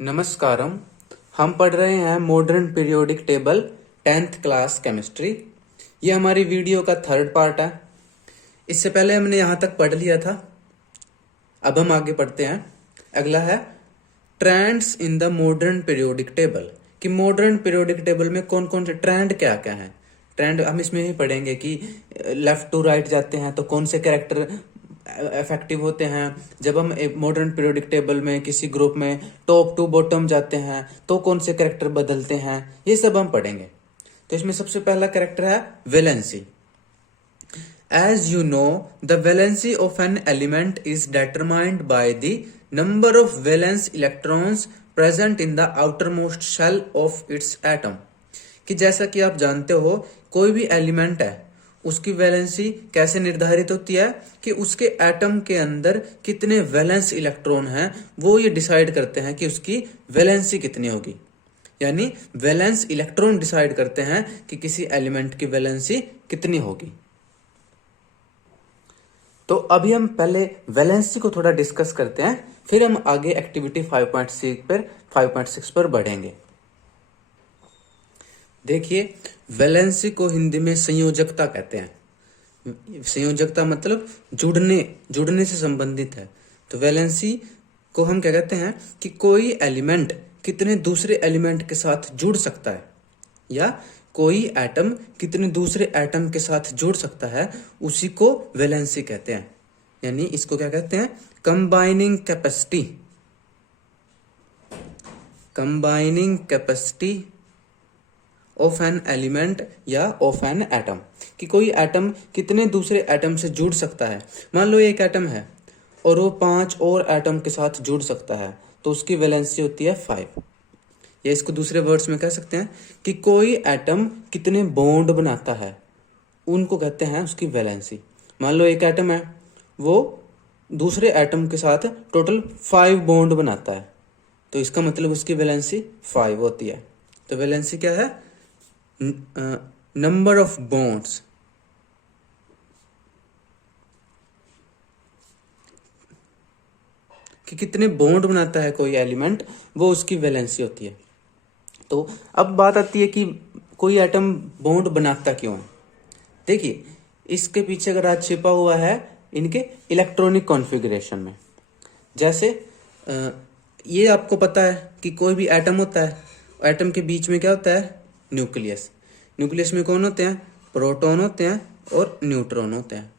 नमस्कारम। हम पढ़ रहे हैं modern periodic table 10th class chemistry. ये हमारी वीडियो का थर्ड पार्ट है। इससे पहले हमने यहाँ तक पढ़ लिया था। अब हम आगे पढ़ते हैं। अगला है trends in the modern periodic table, कि मॉडर्न पीरियोडिक टेबल में कौन कौन से ट्रेंड क्या क्या हैं। ट्रेंड हम इसमें ही पढ़ेंगे कि लेफ्ट टू राइट जाते हैं तो कौन से कैरेक्टर इफेक्टिव होते हैं। जब हम मॉडर्न पीरियोडिक टेबल में किसी ग्रुप में टॉप टू बॉटम जाते हैं तो कौन से कैरेक्टर बदलते हैं, ये सब हम पढ़ेंगे। तो इसमें सबसे पहला कैरेक्टर है valency. As you know the valency of an element is determined by the number of valence electrons present in the outermost shell of its atom, कि जैसा कि आप जानते हो कोई भी एलिमेंट है उसकी वैलेंसी कैसे निर्धारित होती है कि उसके एटम के अंदर कितने वैलेंस इलेक्ट्रॉन हैं, वो ये डिसाइड करते हैं कि उसकी वैलेंसी कितनी होगी। यानी वैलेंस इलेक्ट्रॉन डिसाइड करते हैं कि किसी एलिमेंट की वैलेंसी कितनी होगी। तो अभी हम पहले वैलेंसी को थोड़ा डिस्कस करते हैं, फिर हम आगे एक्टिविटी 5.6 पर बढ़ेंगे। देखिए, वैलेंसी को हिंदी में संयोजकता कहते हैं। संयोजकता मतलब जुड़ने से संबंधित है। तो वैलेंसी को हम क्या कहते हैं कि कोई एलिमेंट कितने दूसरे एलिमेंट के साथ जुड़ सकता है, या कोई एटम कितने दूसरे एटम के साथ जुड़ सकता है, उसी को वैलेंसी कहते हैं। यानी इसको क्या कहते हैं, combining capacity of an element या ऑफ एन एटम, कि कोई एटम कितने दूसरे एटम से जुड़ सकता है। मान लो एक एटम है और वो 5 और एटम के साथ जुड़ सकता है, तो उसकी वैलेंसी होती है 5। या इसको दूसरे वर्ड्स में कह सकते हैं कि कोई एटम कितने बॉन्ड बनाता है, उनको कहते हैं उसकी वैलेंसी। मान लो एक एटम है, वो दूसरे एटम के साथ टोटल 5 बॉन्ड बनाता है, तो इसका मतलब उसकी वैलेंसी 5 होती है। तो वैलेंसी क्या है, नंबर ऑफ बॉन्ड्स, कि कितने बॉन्ड बनाता है कोई एलिमेंट, वो उसकी वैलेंसी होती है। तो अब बात आती है कि कोई एटम बॉन्ड बनाता क्यों है। देखिए, इसके पीछे का राज छिपा हुआ है इनके इलेक्ट्रॉनिक कॉन्फ़िगरेशन में। जैसे ये आपको पता है कि कोई भी एटम होता है, एटम के बीच में क्या होता है, न्यूक्लियस। न्यूक्लियस में कौन होते हैं, प्रोटॉन होते हैं और न्यूट्रॉन होते हैं।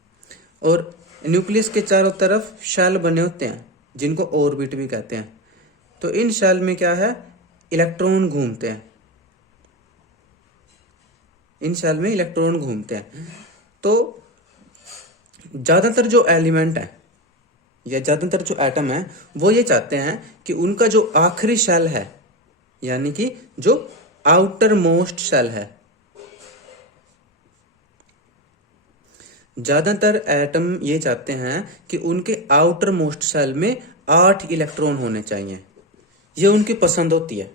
और न्यूक्लियस के चारों तरफ शेल बने होते हैं जिनको ऑर्बिट भी कहते हैं। तो इन शेल में क्या है, इलेक्ट्रॉन घूमते हैं। इन शेल में इलेक्ट्रॉन घूमते हैं। तो ज्यादातर जो एलिमेंट है या ज्यादातर जो एटम है, वो ये चाहते हैं कि उनका जो आखिरी शेल है, यानी कि जो आउटर मोस्ट शेल है, ज्यादातर एटम ये चाहते हैं कि उनके आउटर मोस्ट शेल में 8 इलेक्ट्रॉन होने चाहिए। ये उनकी पसंद होती है।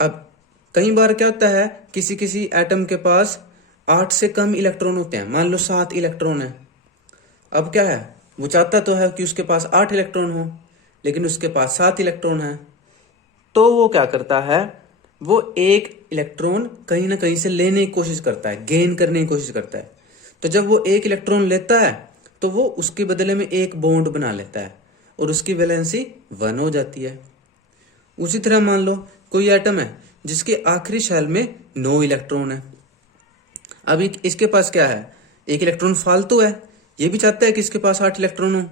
अब कई बार क्या होता है, किसी किसी एटम के पास 8 से कम इलेक्ट्रॉन होते हैं। मान लो 7 इलेक्ट्रॉन है। अब क्या है, वो चाहता तो है कि उसके पास 8 इलेक्ट्रॉन हो, लेकिन उसके पास 7 इलेक्ट्रॉन है। तो वो क्या करता है, वो एक इलेक्ट्रॉन कहीं ना कहीं से लेने की कोशिश करता है, गेन करने की कोशिश करता है। तो जब वो एक इलेक्ट्रॉन लेता है तो वो उसके बदले में एक बॉन्ड बना लेता है और उसकी वैलेंसी 1 हो जाती है। उसी तरह मान लो कोई एटम है जिसके आखिरी शेल में 9 इलेक्ट्रॉन है। अब इसके पास क्या है, एक इलेक्ट्रॉन फालतू है। ये भी चाहता है कि इसके पास 8 इलेक्ट्रॉन हो।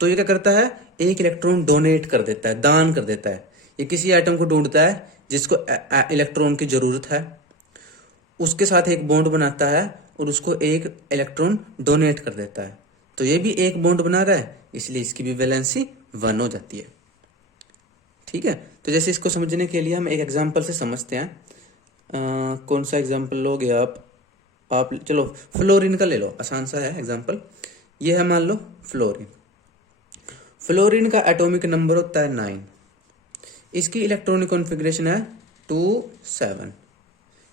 तो ये क्या करता है, एक इलेक्ट्रॉन डोनेट कर देता है, दान कर देता है। ये किसी एटम को ढूंढता है जिसको इलेक्ट्रॉन की जरूरत है, उसके साथ एक बॉन्ड बनाता है और उसको एक इलेक्ट्रॉन डोनेट कर देता है। तो ये भी एक बॉन्ड बना रहा है, इसलिए इसकी भी वैलेंसी 1 हो जाती है। ठीक है। तो जैसे इसको समझने के लिए हम एक एग्जांपल से समझते हैं। कौन सा एग्जांपल लोगे आप चलो फ्लोरीन का ले लो, आसान सा है एग्जांपल। ये है मान लो फ्लोरीन का एटॉमिक नंबर होता है 9। इसकी इलेक्ट्रॉनिक कॉन्फ़िगरेशन है 2 7,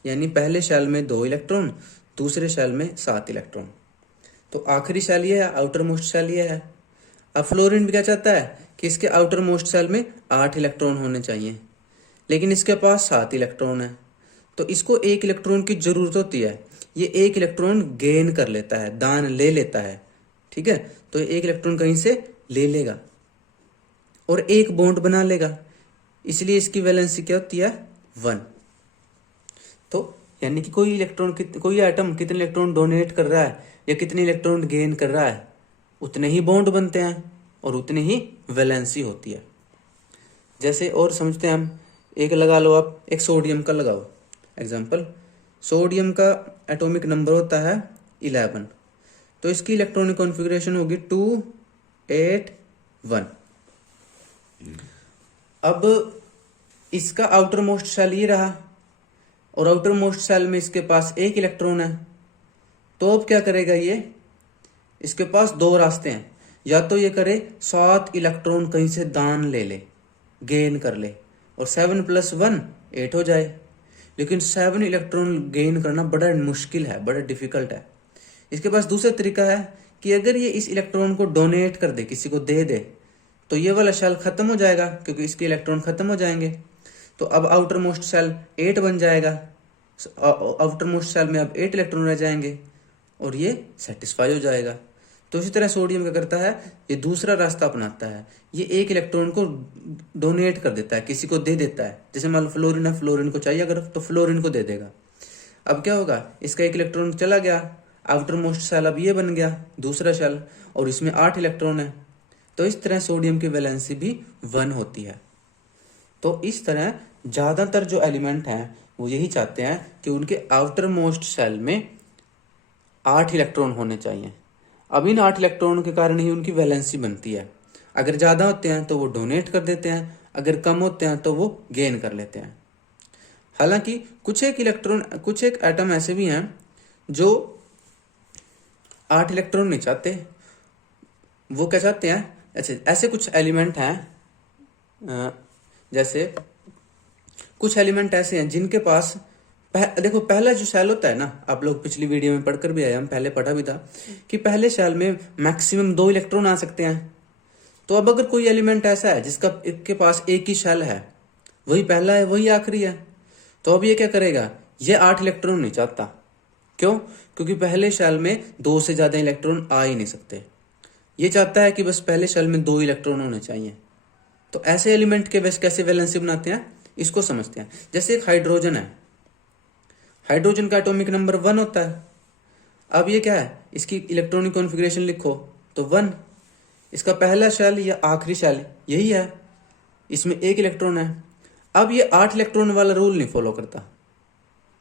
यानी पहले शेल में 2 इलेक्ट्रॉन, दूसरे शेल में 7 इलेक्ट्रॉन। तो आखिरी शेल ये है, आउटर मोस्ट शेल ये है। अब फ्लोरीन भी क्या चाहता है कि इसके आउटर मोस्ट सेल में 8 इलेक्ट्रॉन होने चाहिए, लेकिन इसके पास 7 इलेक्ट्रॉन है। तो इसको 1 इलेक्ट्रॉन की जरूरत होती है, ये 1 इलेक्ट्रॉन गेन कर लेता है, दान ले लेता है। ठीक है, तो 1 इलेक्ट्रॉन कहीं से ले लेगा और एक बॉन्ड बना लेगा, इसलिए इसकी वैलेंसी क्या होती है 1। तो यानी कि कोई एटम कितने इलेक्ट्रॉन डोनेट कर रहा है या कितने इलेक्ट्रॉन गेन कर रहा है, उतने ही बॉन्ड बनते हैं और उतनी ही वैलेंसी होती है। जैसे और समझते हैं हम, एक लगा लो आप, एक सोडियम का लगाओ एग्जांपल। सोडियम का एटॉमिक नंबर होता है 11, तो इसकी इलेक्ट्रॉनिक कॉन्फ़िगरेशन होगी 2 8 1। अब इसका आउटर मोस्ट सेल ये रहा और आउटर मोस्ट सेल में इसके पास 1 इलेक्ट्रॉन है। तो अब क्या करेगा ये, इसके पास 2 रास्ते हैं, या तो ये करे 7 इलेक्ट्रॉन कहीं से दान ले ले, गेन कर ले, और 7 + 1 8 हो जाए। लेकिन 7 इलेक्ट्रॉन गेन करना बड़ा मुश्किल है, बड़ा डिफिकल्ट है। इसके पास दूसरा तरीका है कि अगर ये इस इलेक्ट्रॉन को डोनेट कर दे, किसी को दे दे, तो ये वाला शेल खत्म हो जाएगा क्योंकि इसके इलेक्ट्रॉन खत्म हो जाएंगे। तो अब आउटर मोस्ट सेल 8 बन जाएगा, आउटर मोस्ट सेल में अब 8 इलेक्ट्रॉन रह जाएंगे और ये सेटिस्फाई हो जाएगा। तो इसी तरह सोडियम क्या करता है, ये दूसरा रास्ता अपनाता है, ये 1 इलेक्ट्रॉन को डोनेट कर देता है, किसी को दे देता है। जैसे मान लो फ्लोरीन है, फ्लोरीन को चाहिए अगर, तो फ्लोरीन को दे देगा। अब क्या होगा, इसका 1 इलेक्ट्रॉन चला गया, आउटर मोस्ट सेल अब ये बन गया दूसरा शेल, और इसमें 8 इलेक्ट्रॉन है। तो इस तरह सोडियम की वैलेंसी भी 1 होती है। तो इस तरह ज्यादातर जो एलिमेंट हैं वो यही चाहते हैं कि उनके आउटर मोस्ट सेल में 8 इलेक्ट्रॉन होने चाहिए। अब इन 8 इलेक्ट्रॉन के कारण ही उनकी वैलेंसी बनती है। अगर ज्यादा होते हैं तो वो डोनेट कर देते हैं, अगर कम होते हैं तो वो गेन कर लेते हैं। हालांकि कुछ एक एटम ऐसे भी हैं जो 8 इलेक्ट्रॉन नहीं चाहते। वो क्या चाहते हैं, ऐसे कुछ एलिमेंट हैं, जैसे कुछ एलिमेंट ऐसे हैं जिनके पास देखो पहला जो सेल होता है ना, आप लोग पिछली वीडियो में पढ़कर भी आए, हम पहले पढ़ा भी था कि पहले सेल में मैक्सिमम 2 इलेक्ट्रॉन आ सकते हैं। तो अब अगर कोई एलिमेंट ऐसा है जिसका के पास एक ही शेल है, वही पहला है वही आखिरी है, तो अब ये क्या करेगा, ये 8 इलेक्ट्रॉन नहीं चाहता। क्यों? क्योंकि पहले शेल में 2 से ज्यादा इलेक्ट्रॉन आ ही नहीं सकते। ये चाहता है कि बस पहले शेल में 2 इलेक्ट्रॉन होने चाहिए। तो ऐसे एलिमेंट के वैसे कैसे वैलेंसी बनाते हैं, इसको समझते हैं। जैसे एक हाइड्रोजन है, हाइड्रोजन का एटॉमिक नंबर 1 होता है। अब ये क्या है, इसकी इलेक्ट्रॉनिक कॉन्फ़िगरेशन लिखो तो 1, इसका पहला शेल या आखिरी शेल यही है, इसमें 1 इलेक्ट्रॉन है। अब ये 8 इलेक्ट्रॉन वाला रूल नहीं फॉलो करता,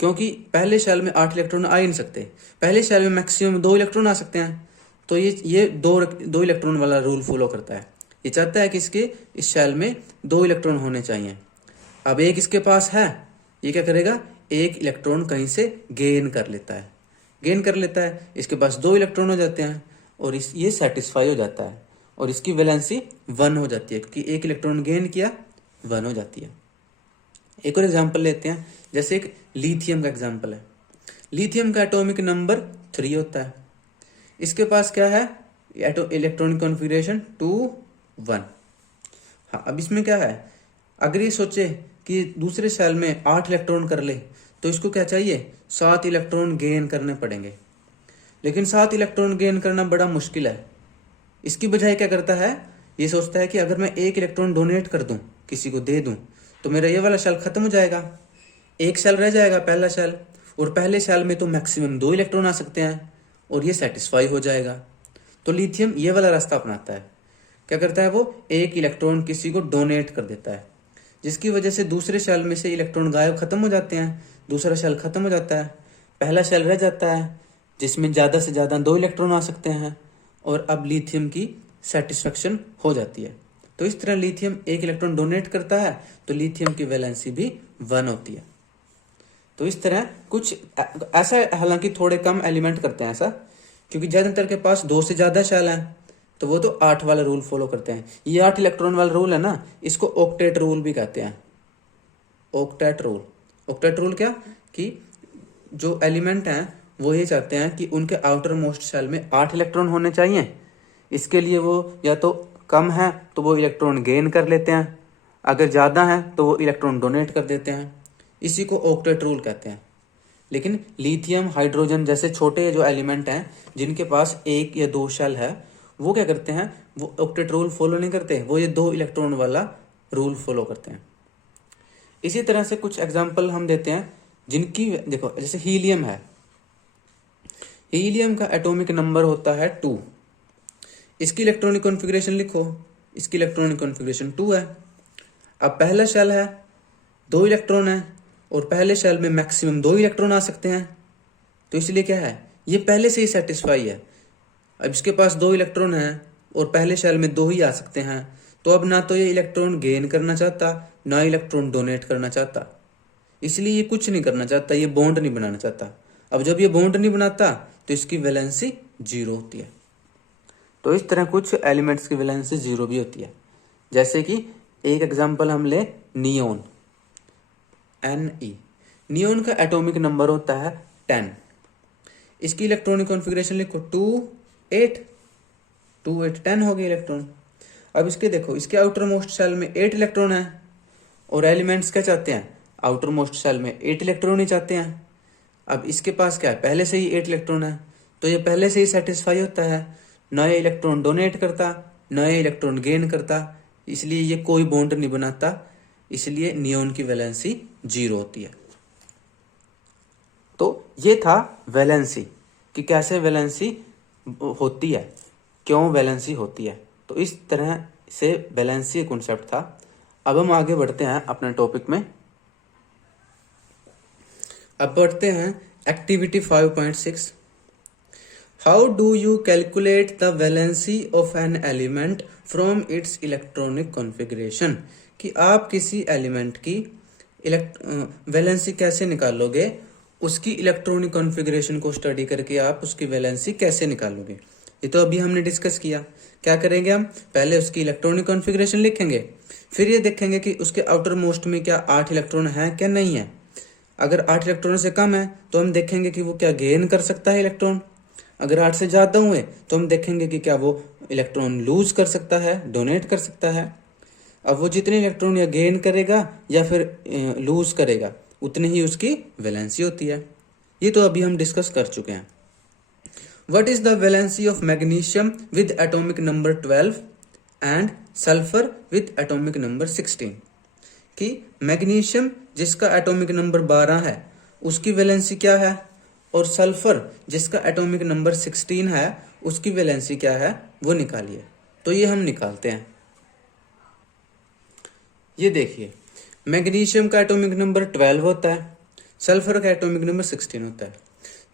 क्योंकि पहले शेल में 8 इलेक्ट्रॉन आ ही नहीं सकते। पहले शेल में मैक्सिमम 2 इलेक्ट्रॉन आ सकते हैं, तो ये 2 इलेक्ट्रॉन वाला रूल फॉलो करता है। ये चाहता है कि इसके इस शेल में 2 इलेक्ट्रॉन होने चाहिए। अब एक इसके पास है, ये क्या करेगा, 1 इलेक्ट्रॉन कहीं से गेन कर लेता है, इसके पास 2 इलेक्ट्रॉन हो जाते हैं और ये सेटिस्फाई हो जाता है और इसकी वैलेंसी 1 हो जाती है, क्योंकि 1 इलेक्ट्रॉन गेन किया 1 हो जाती है। एक और एग्जांपल लेते हैं, जैसे एक लिथियम का एग्जांपल है। लिथियम का एटॉमिक नंबर 3 होता है, इसके पास क्या है, इलेक्ट्रॉनिक कॉन्फ़िगरेशन 2 1। हाँ, अब इसमें क्या है, अगर ये सोचे कि दूसरे सेल में 8 इलेक्ट्रॉन कर ले, तो इसको क्या चाहिए, 7 इलेक्ट्रॉन गेन करने पड़ेंगे। लेकिन 7 इलेक्ट्रॉन गेन करना बड़ा मुश्किल है। इसकी बजाय क्या करता है, ये सोचता है कि अगर मैं 1 इलेक्ट्रॉन डोनेट कर दूं, किसी को दे दूं, तो मेरा ये वाला सेल खत्म हो जाएगा, 1 सेल रह जाएगा पहला सेल, और पहले सेल में तो मैक्सिमम 2 इलेक्ट्रॉन आ सकते हैं और ये सेटिस्फाई हो जाएगा। तो लिथियम ये वाला रास्ता अपनाता है। क्या करता है, वो 1 इलेक्ट्रॉन किसी को डोनेट कर देता है, जिसकी वजह से दूसरे शेल में से इलेक्ट्रॉन गायब खत्म हो जाते हैं, दूसरा शेल खत्म हो जाता है, पहला शेल रह जाता है जिसमें ज्यादा से ज्यादा 2 इलेक्ट्रॉन आ सकते हैं, और अब लिथियम की सेटिस्फेक्शन हो जाती है। तो इस तरह लिथियम 1 इलेक्ट्रॉन डोनेट करता है, तो लिथियम की वैलेंसी भी 1 होती है। तो इस तरह कुछ ऐसा, हालांकि थोड़े कम एलिमेंट करते हैं ऐसा, क्योंकि ज्यादातर के पास 2 से ज्यादा शेल हैं, तो वो तो 8 वाला रूल फॉलो करते हैं। ये 8 इलेक्ट्रॉन वाला रूल है ना, इसको ऑक्टेट रूल भी कहते हैं। ऑक्टेट रूल क्या, कि जो एलिमेंट हैं वो ये चाहते हैं कि उनके आउटर मोस्ट शेल में 8 इलेक्ट्रॉन होने चाहिए। इसके लिए वो या तो कम है तो वो इलेक्ट्रॉन गेन कर लेते हैं, अगर ज़्यादा है तो वो इलेक्ट्रॉन डोनेट कर देते हैं। इसी को ऑक्टेट रूल कहते हैं। लेकिन लिथियम, हाइड्रोजन जैसे छोटे जो एलिमेंट हैं जिनके पास एक या दो शेल है, वो क्या करते हैं, वो ऑक्टेट रूल फॉलो नहीं करते, वो ये 2 इलेक्ट्रॉन वाला रूल फॉलो करते हैं। इसी तरह से कुछ एग्जाम्पल हम देते हैं जिनकी, देखो जैसे हीलियम है, हीलियम का एटॉमिक नंबर होता है 2। इसकी इलेक्ट्रॉनिक कॉन्फ़िगरेशन लिखो, इसकी इलेक्ट्रॉनिक कॉन्फ़िगरेशन 2 है। अब पहला शेल है, 2 इलेक्ट्रॉन है और पहले शेल में मैक्सिमम 2 इलेक्ट्रॉन आ सकते हैं, तो इसलिए क्या है, ये पहले से ही सेटिस्फाई है। अब इसके पास 2 इलेक्ट्रॉन है और पहले शेल में 2 ही आ सकते हैं, तो अब ना तो ये इलेक्ट्रॉन गेन करना चाहता, ना इलेक्ट्रॉन डोनेट करना चाहता, इसलिए ये कुछ नहीं करना चाहता, ये बॉन्ड नहीं बनाना चाहता। अब जब ये बॉन्ड नहीं बनाता तो इसकी वैलेंसी 0 होती है। तो इस तरह कुछ एलिमेंट्स की वैलेंसी 0 भी होती है। जैसे कि एक एग्जांपल हम ले, नियोन, Ne। नियोन का एटॉमिक नंबर होता है 10। इसकी इलेक्ट्रॉनिक कॉन्फ़िगरेशन लिखो 2 8 2 8 10 हो गए इलेक्ट्रॉन। अब इसके देखो, इसके आउटर मोस्ट सेल में 8 इलेक्ट्रॉन है और एलिमेंट्स क्या चाहते हैं, आउटर मोस्ट सेल में 8 इलेक्ट्रॉन ही चाहते हैं। अब इसके पास क्या है, पहले से ही 8 इलेक्ट्रॉन है, तो ये पहले से ही सेटिस्फाई होता है, नए इलेक्ट्रॉन डोनेट करता, नए इलेक्ट्रॉन गेन करता, इसलिए ये कोई बॉन्ड नहीं बनाता, इसलिए नियोन की वैलेंसी 0 होती है। तो ये था वैलेंसी कि कैसे वैलेंसी होती है, क्यों वैलेंसी होती है। तो इस तरह से वैलेंसी कॉन्सेप्ट था। अब हम आगे बढ़ते हैं अपने टॉपिक में। अब बढ़ते हैं activity 5.6। How do you calculate the valency of an element from its electronic configuration, कि आप किसी एलिमेंट की वैलेंसी कैसे निकालोगे, उसकी इलेक्ट्रॉनिक कॉन्फ़िगरेशन को स्टडी करके आप उसकी वैलेंसी कैसे निकालोगे। ये तो अभी हमने डिस्कस किया। क्या करेंगे हम, पहले उसकी इलेक्ट्रॉनिक कॉन्फ़िगरेशन लिखेंगे, फिर ये देखेंगे कि उसके आउटर मोस्ट में क्या 8 इलेक्ट्रॉन है क्या नहीं है। अगर 8 इलेक्ट्रॉन से कम है तो हम देखेंगे कि वो क्या गेन कर सकता है इलेक्ट्रॉन, अगर 8 से ज़्यादा हुए तो हम देखेंगे कि क्या वो इलेक्ट्रॉन लूज कर सकता है, डोनेट कर सकता है। अब वो जितने इलेक्ट्रॉन या गेन करेगा या फिर लूज करेगा, उतनी ही उसकी वैलेंसी होती है। ये तो अभी हम डिस्कस कर चुके हैं। What is the valency of magnesium with atomic number 12 and sulphur with atomic number 16, कि मैग्नीशियम जिसका एटॉमिक नंबर 12 है उसकी वैलेंसी क्या है, और सल्फर जिसका एटॉमिक नंबर 16 है उसकी वैलेंसी क्या है, वो निकालिए। तो ये हम निकालते हैं। ये देखिए, मैग्नीशियम का एटॉमिक नंबर 12 होता है, सल्फर का एटॉमिक नंबर 16 होता है।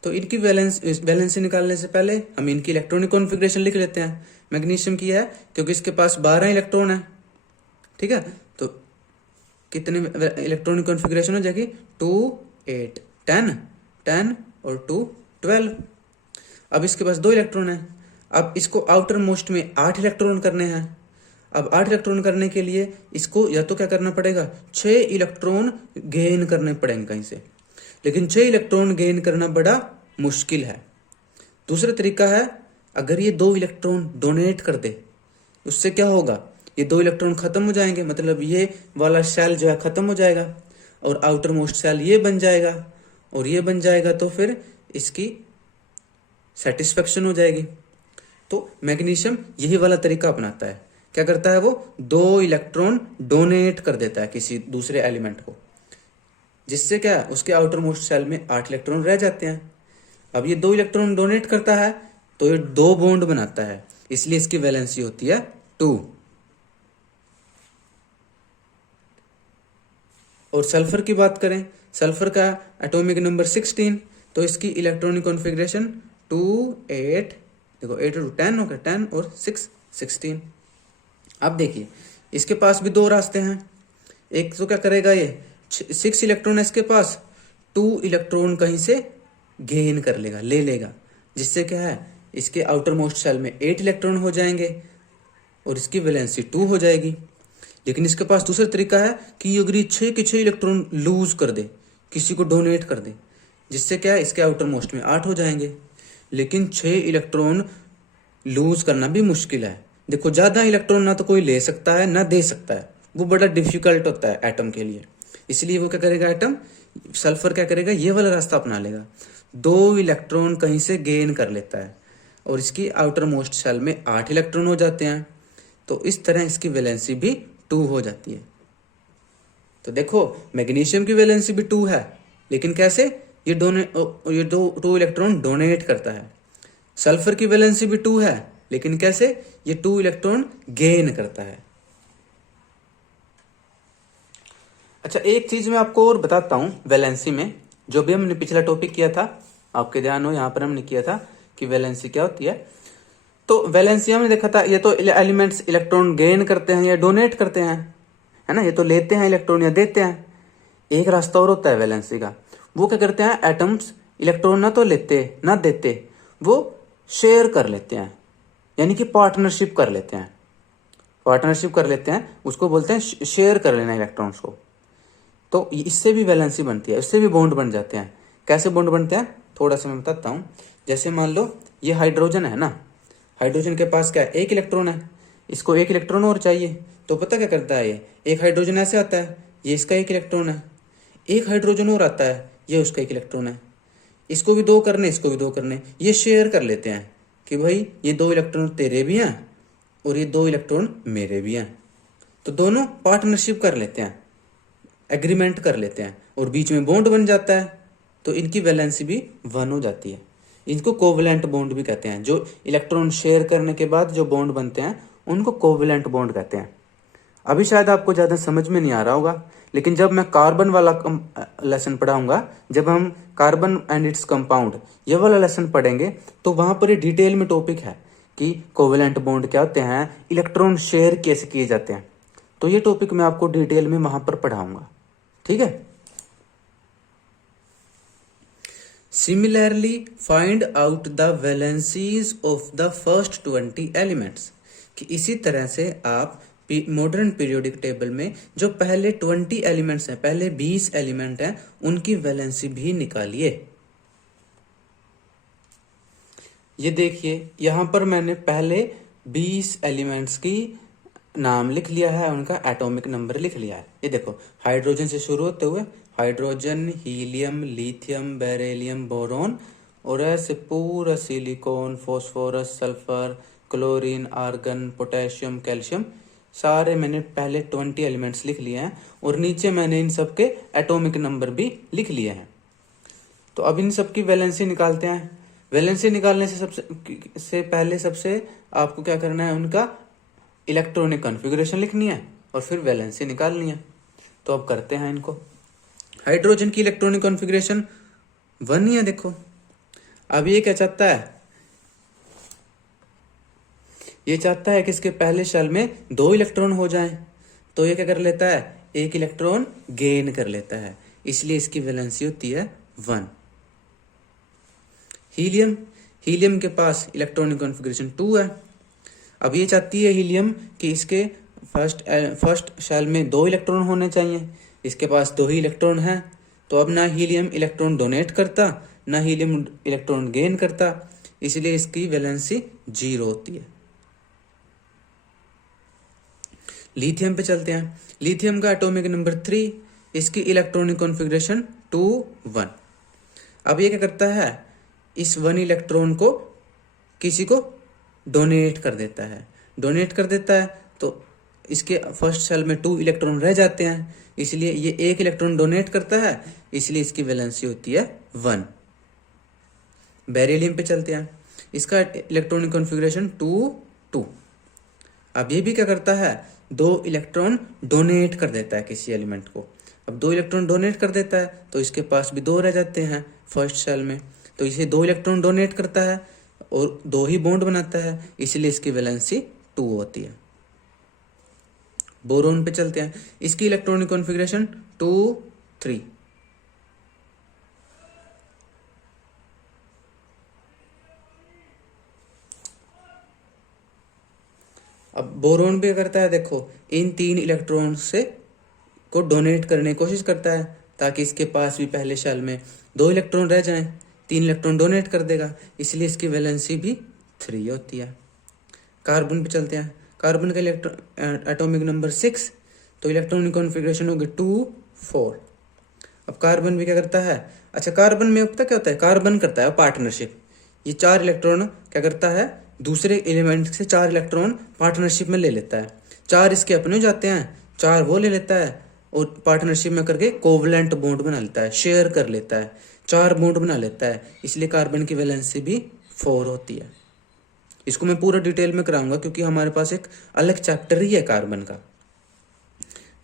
तो इनकी वैलेंसी निकालने से पहले हम इनकी इलेक्ट्रॉनिक कॉन्फ़िगरेशन लिख लेते हैं। मैग्नीशियम की है क्योंकि इसके पास 12 इलेक्ट्रॉन है, ठीक है, तो कितने इलेक्ट्रॉनिक कॉन्फ़िगरेशन हो जाएगी, 2 8 10 10 और 2 12। अब इसके पास 2 इलेक्ट्रॉन है, अब इसको आउटर मोस्ट में 8 इलेक्ट्रॉन करने हैं। अब 8 इलेक्ट्रॉन करने के लिए इसको या तो क्या करना पड़ेगा, 6 इलेक्ट्रॉन गेन करने पड़ेंगे कहीं से, लेकिन 6 इलेक्ट्रॉन गेन करना बड़ा मुश्किल है। दूसरा तरीका है, अगर ये 2 इलेक्ट्रॉन डोनेट कर दे, उससे क्या होगा, ये 2 इलेक्ट्रॉन खत्म हो जाएंगे, मतलब ये वाला सेल जो है खत्म हो जाएगा और आउटर मोस्ट सेल ये बन जाएगा और ये बन जाएगा, तो फिर इसकी सेटिस्फेक्शन हो जाएगी। तो मैग्नीशियम यही वाला तरीका अपनाता है। क्या करता है, वो 2 इलेक्ट्रॉन डोनेट कर देता है किसी दूसरे एलिमेंट को, जिससे क्या है, उसके आउटर मोस्ट सेल में 8 इलेक्ट्रॉन रह जाते हैं। अब ये 2 इलेक्ट्रॉन डोनेट करता है तो ये 2 बॉन्ड बनाता है, इसलिए इसकी वैलेंसी होती है 2। और सल्फर की बात करें, सल्फर का एटॉमिक नंबर 16, तो इसकी इलेक्ट्रॉनिक कॉन्फ़िगरेशन 2 8, देखो 8 और 10 हो गया, 10 और 6 16। अब देखिए, इसके पास भी 2 रास्ते हैं। एक तो क्या करेगा, ये 6 इलेक्ट्रॉन है इसके पास, 2 इलेक्ट्रॉन कहीं से गेन कर लेगा, ले लेगा, जिससे क्या है, इसके आउटर मोस्ट सेल में 8 इलेक्ट्रॉन हो जाएंगे और इसकी वैलेंसी 2 हो जाएगी। लेकिन इसके पास दूसरा तरीका है कि अगर ये 6 के 6 इलेक्ट्रॉन लूज कर दे, किसी को डोनेट कर दे, जिससे क्या है, इसके आउटर मोस्ट में 8 हो जाएंगे। लेकिन 6 इलेक्ट्रॉन लूज करना भी मुश्किल है, देखो ज्यादा इलेक्ट्रॉन ना तो कोई ले सकता है ना दे सकता है, वो बड़ा डिफिकल्ट होता है एटम के लिए। इसलिए वो क्या करेगा एटम, सल्फर क्या करेगा, ये वाला रास्ता अपना लेगा, 2 इलेक्ट्रॉन कहीं से गेन कर लेता है और इसकी आउटर मोस्ट शेल में 8 इलेक्ट्रॉन हो जाते हैं। तो इस तरह इसकी वैलेंसी भी 2 हो जाती है। तो देखो मैग्नीशियम की वैलेंसी भी 2 है, लेकिन कैसे, ये दो इलेक्ट्रॉन डोनेट करता है। सल्फर की वैलेंसी भी 2 है, लेकिन कैसे, ये 2 इलेक्ट्रॉन गेन करता है। अच्छा एक चीज मैं आपको और बताता हूं वैलेंसी में, जो भी हमने पिछला टॉपिक किया था, आपके ध्यान हो, यहां पर हमने किया था कि वैलेंसी क्या होती है। तो वैलेंसी हमने देखा था, ये तो एलिमेंट्स इलेक्ट्रॉन गेन करते हैं या डोनेट करते हैं, है ना, ये तो लेते हैं इलेक्ट्रॉन या देते हैं। एक रास्ता और होता है वैलेंसी का, वो क्या करते हैं, एटम्स इलेक्ट्रॉन ना तो लेते ना देते, वो शेयर कर लेते हैं, यानी कि पार्टनरशिप कर लेते हैं। पार्टनरशिप कर लेते हैं, उसको बोलते हैं शेयर कर लेना इलेक्ट्रॉन्स को। तो इससे भी वैलेंसी बनती है, इससे भी बॉन्ड बन जाते हैं। कैसे बॉन्ड बनते हैं, थोड़ा सा मैं बताता हूं। जैसे मान लो ये हाइड्रोजन है ना, हाइड्रोजन के पास क्या है, 1 इलेक्ट्रॉन है, इसको 1 इलेक्ट्रॉन और चाहिए, तो पता क्या करता है, ये एक हाइड्रोजन ऐसे आता है, ये इसका 1 इलेक्ट्रॉन है, एक हाइड्रोजन और आता है, ये उसका 1 इलेक्ट्रॉन है, इसको भी 2 करने, इसको भी 2 करने, ये शेयर कर लेते हैं कि भाई ये 2 इलेक्ट्रॉन तेरे भी हैं और ये 2 इलेक्ट्रॉन मेरे भी हैं। तो दोनों पार्टनरशिप कर लेते हैं, एग्रीमेंट कर लेते हैं और बीच में बॉन्ड बन जाता है। तो इनकी वैलेंसी भी 1 हो जाती है। इनको कोवलेंट बॉन्ड भी कहते हैं, जो इलेक्ट्रॉन शेयर करने के बाद जो बॉन्ड बनते हैं उनको कोवलेंट बॉन्ड कहते हैं। अभी शायद आपको ज़्यादा समझ में नहीं आ रहा होगा, लेकिन जब मैं कार्बन वाला लेसन पढ़ाऊंगा, जब हम कार्बन एंड इट्स कंपाउंड ये वाला लेसन पढ़ेंगे, तो वहां पर ये डिटेल में टॉपिक है कि कोवलेंट बॉन्ड क्या होते हैं, इलेक्ट्रॉन शेयर कैसे किए जाते हैं। तो ये टॉपिक मैं आपको डिटेल में वहां पर पढ़ाऊंगा, ठीक है। Similarly find out the valencies of the first 20 elements, कि इसी तरह से आप मॉडर्न पीरियोडिक टेबल में जो पहले 20 एलिमेंट्स हैं, पहले 20 एलिमेंट हैं, उनकी वैलेंसी भी निकालिए। ये देखिए यहां पर मैंने पहले 20 एलिमेंट्स की नाम लिख लिया है, उनका एटॉमिक नंबर लिख लिया है। ये देखो हाइड्रोजन से शुरू होते हुए hydrogen, helium, lithium, beryllium, boron और ऐसे पूरा silicon, phosphorus, sulphur, chlorine, argon, potassium, calcium, सारे मैंने पहले 20 एलिमेंट्स लिख लिए हैं और नीचे मैंने इन सब के एटॉमिक नंबर भी लिख लिए हैं। तो अब इन सब की वैलेंसी निकालते हैं। वैलेंसी निकालने से पहले सबसे आपको क्या करना है, उनका इलेक्ट्रॉनिक कॉन्फ़िगरेशन लिखनी है और फिर वैलेंसी निकालनी है। तो अब करते हैं इनको। हाइड्रोजन की इलेक्ट्रॉनिक कॉन्फ़िगरेशन 1 ही है, देखो। अब ये क्या चाहता है, ये चाहता है कि इसके पहले शेल में 2 इलेक्ट्रॉन हो जाएं, तो ये क्या कर लेता है, 1 इलेक्ट्रॉन गेन कर लेता है, इसलिए इसकी वैलेंसी होती है 1। हीलियम, हीलियम के पास इलेक्ट्रॉनिक कॉन्फ़िगरेशन 2 है। अब ये चाहती है हीलियम कि इसके फर्स्ट शेल में 2 इलेक्ट्रॉन होने चाहिए, इसके पास 2 ही इलेक्ट्रॉन हैं। तो अब ना हीलियम इलेक्ट्रॉन डोनेट करता, ना हीलियम इलेक्ट्रॉन गेन करता, इसलिए इसकी वैलेंसी 0 होती है। लिथियम पे चलते हैं। लिथियम का एटॉमिक नंबर 3, इसकी इलेक्ट्रॉनिक कॉन्फ़िगरेशन 2 1। अब ये क्या करता है, इस 1 इलेक्ट्रॉन को किसी को डोनेट कर देता है। डोनेट कर देता है तो इसके फर्स्ट शेल में 2 इलेक्ट्रॉन रह जाते हैं, इसलिए ये 1 इलेक्ट्रॉन डोनेट करता है, इसलिए इसकी वैलेंसी होती है 1। बेरिलियम पे चलते हैं। इसका इलेक्ट्रॉनिक कॉन्फ़िगरेशन 2 2। अब ये भी क्या करता है, 2 इलेक्ट्रॉन डोनेट कर देता है किसी एलिमेंट को। अब 2 इलेक्ट्रॉन डोनेट कर देता है तो इसके पास भी 2 रह जाते हैं फर्स्ट शेल में, तो इसे 2 इलेक्ट्रॉन डोनेट करता है और 2 ही बॉन्ड बनाता है, इसलिए इसकी वैलेंसी 2 होती है। बोरोन पे चलते हैं। इसकी इलेक्ट्रॉनिक कॉन्फ़िगरेशन 2 3। अब बोरोन भी करता है, देखो इन 3 इलेक्ट्रॉन से को डोनेट करने की कोशिश करता है ताकि इसके पास भी पहले शेल में 2 इलेक्ट्रॉन रह जाएं, 3 इलेक्ट्रॉन डोनेट कर देगा, इसलिए इसकी वैलेंसी भी 3 होती है। कार्बन पे चलते हैं। कार्बन का एटॉमिक नंबर 6, तो इलेक्ट्रॉनिक कॉन्फ़िगरेशन होगी 2 4। अब कार्बन भी क्या करता है, अच्छा कार्बन में पता क्या होता है, कार्बन करता है पार्टनरशिप। ये 4 इलेक्ट्रॉन क्या करता है, दूसरे एलिमेंट से 4 इलेक्ट्रॉन पार्टनरशिप में ले लेता है। 4 इसके अपने हो जाते हैं, 4 वो ले लेता है और पार्टनरशिप में करके कोवलेंट बॉन्ड बना लेता है, शेयर कर लेता है, 4 बॉन्ड बना लेता है। इसलिए कार्बन की वैलेंसी भी 4 होती है। इसको मैं पूरा डिटेल में कराऊंगा क्योंकि हमारे पास एक अलग चैप्टर ही है कार्बन का।